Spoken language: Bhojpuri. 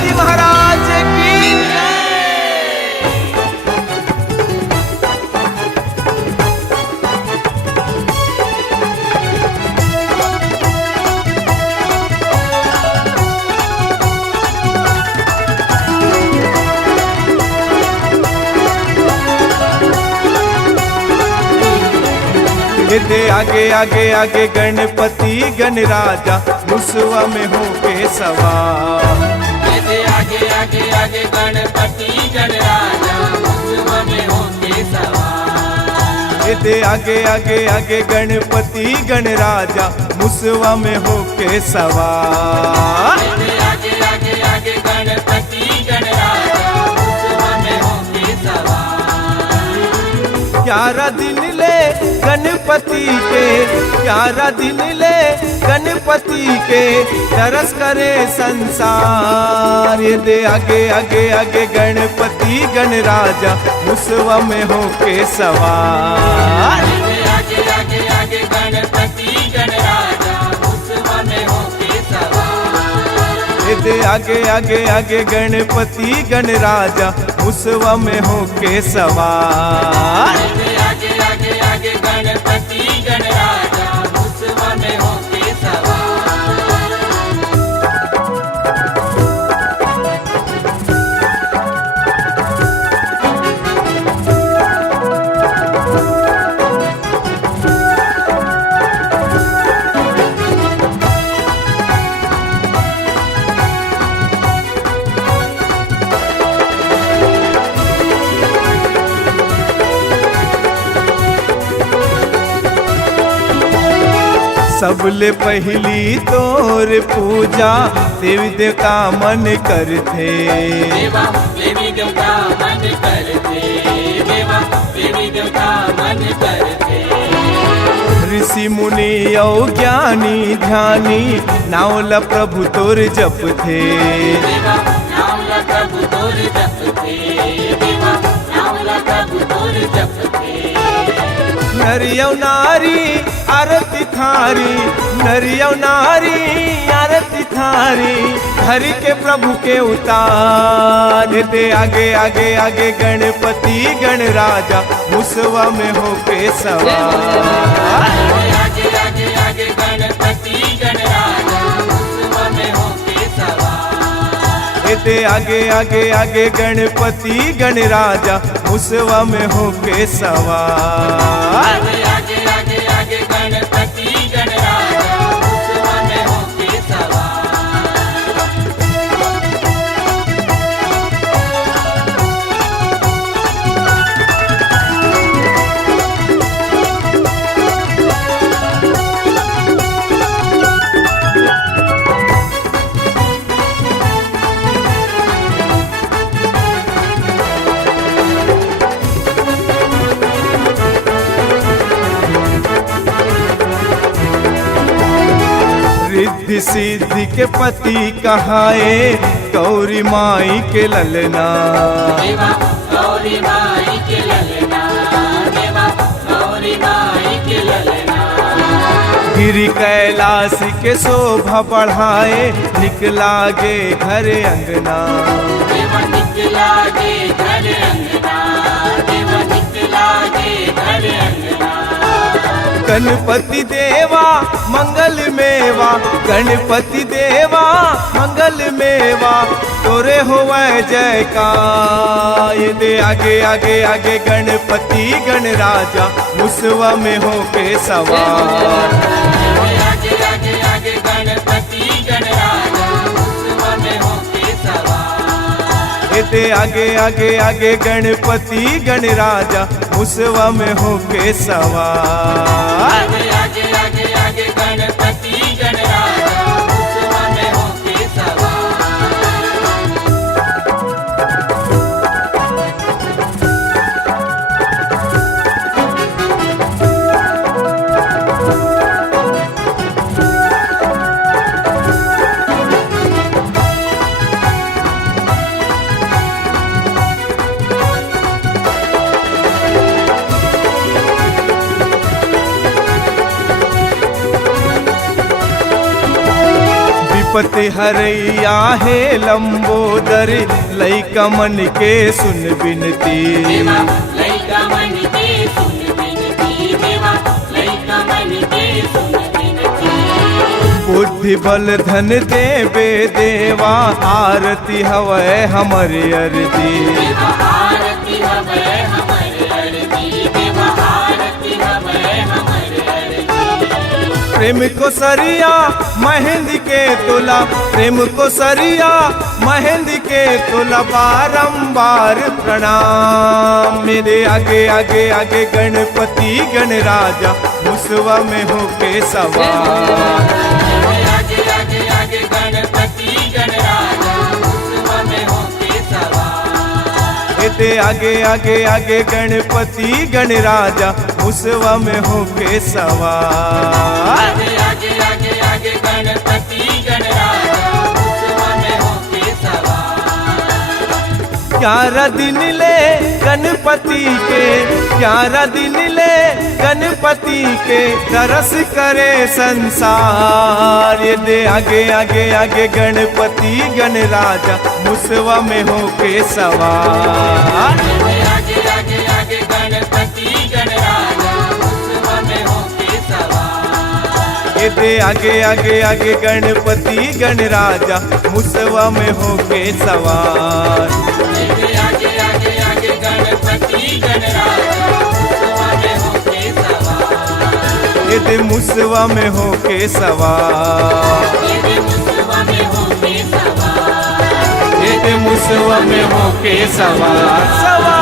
गणपति महाराज की दे आगे आगे आगे गणपति गणराजा मुसवा में होके सवार। दे आगे आगे आगे गणपति गणराजा मुसवा में होके सवार। दे आगे आगे आगे गणपति गणराजा मुसवा में होके सवार। दे आगे आगे आगे गणपति गणराजा मुसवा में होके सवार। 11 दिन ले गणपति के 11 दिन ले गणपति के तरस करे संसार। ये दे आगे आगे आगे गणपति गणराजा मुसवा में होके सवार। दे आगे आगे आगे गणपति गणराजा मुसवा में होके सवार। दे आगे आगे आगे गणपति गणराजा मुसवा में होके सवार। दे आगे आगे आगे गणपति गणराजा मुसवा में होके सवार। सबले पहली तोर पूजा देवी देवता मन करथे। देवा देवी देवता मन करते। देवा देवी देवता मन करते। ऋषि मुनि और ज्ञानी ध्यानी नावला प्रभु तोर जपथे। देवा नाम ला प्रभु तोर जपते। देवा नाम ला प्रभु तोर जपते। नरियौ नारी आरती थारी नरियौ नारी आरती थारी हरि के प्रभु के उतार। दे आगे आगे आगे गणपति गणराजा मुसवा में होके सवार। आगे आगे आगे गणपति गणराजा मुसवा में होके सवार। दे आगे आगे आगे गणपति गणराजा मुसवा में होके सवार। आगे आगे आगे गणपति गणराजा मुसवा में होके सवार। रिद्धि सिद्धि के पति कहाए गौरी माई के ललना। देवा गौरी माई के ललना। देवा गौरी माई के ललना। गिरि कैलाश के शोभा बढ़ाए निकला गे घर अंगना। देवा निकला गे घर अंगना। देवा निकला गे घर अंगना। गणपति देवा मंगल मेवा गणपति देवा मंगल मेवा तोरे होवे जयकार। दे आगे आगे आगे गणपति गणराजा मुसवा में होके सवार। आगे आगे आगे गणपति गणराजा मुसवा में होके सवार। दे आगे आगे आगे गणपति गणराजा मुसवा में होके सवार। आगे आगे आगे आगे गणपति गणराजा मुसवा में होके सवार। विपति हरैया हे लंबोदर लइका मन के सुन बिनती देवा लइका मन के सुन बिनती देवा लइका मन के सुन बिनती बुद्धि बल धन देवे देवा आरती हवै हमरे अर्जी देवा आरती हवै हमरे अर्जी देवा आरती हवै हमरे अर्जी प्रेम को सरिया मेहंदी के तुला प्रेम को सरिया मेहंदी के तुला बारंबार प्रणाम मेरे आगे आगे आगे गणपति गणराजा मुसवा में होके सवार आगे आगे आगे गणपति गणराजा मुसवा में होके सवार एते आगे आगे आगे गणपति गणराजा मुसवा में होके सवार आगे आगे आगे आगे गणपति गणराजा मुसवा में होके सवार 11 दिन ले गणपति के 11 दिन ले गणपति के तरस करे संसार ये दे आगे आगे आगे गणपति गणराजा मुसवा में होके सवार आगे आगे आगे गणपति गणराजा मुसवा में होके सवार ये दे आगे आगे आगे गणपति गणराजा मुसवा में होके सवार आगे आगे आगे गणपति गणराजा मुसवा में होके सवार ये दे मुसवा में होके सवार ये मुसवा में होके सवार ये दे मुसवा में होके सवार सवार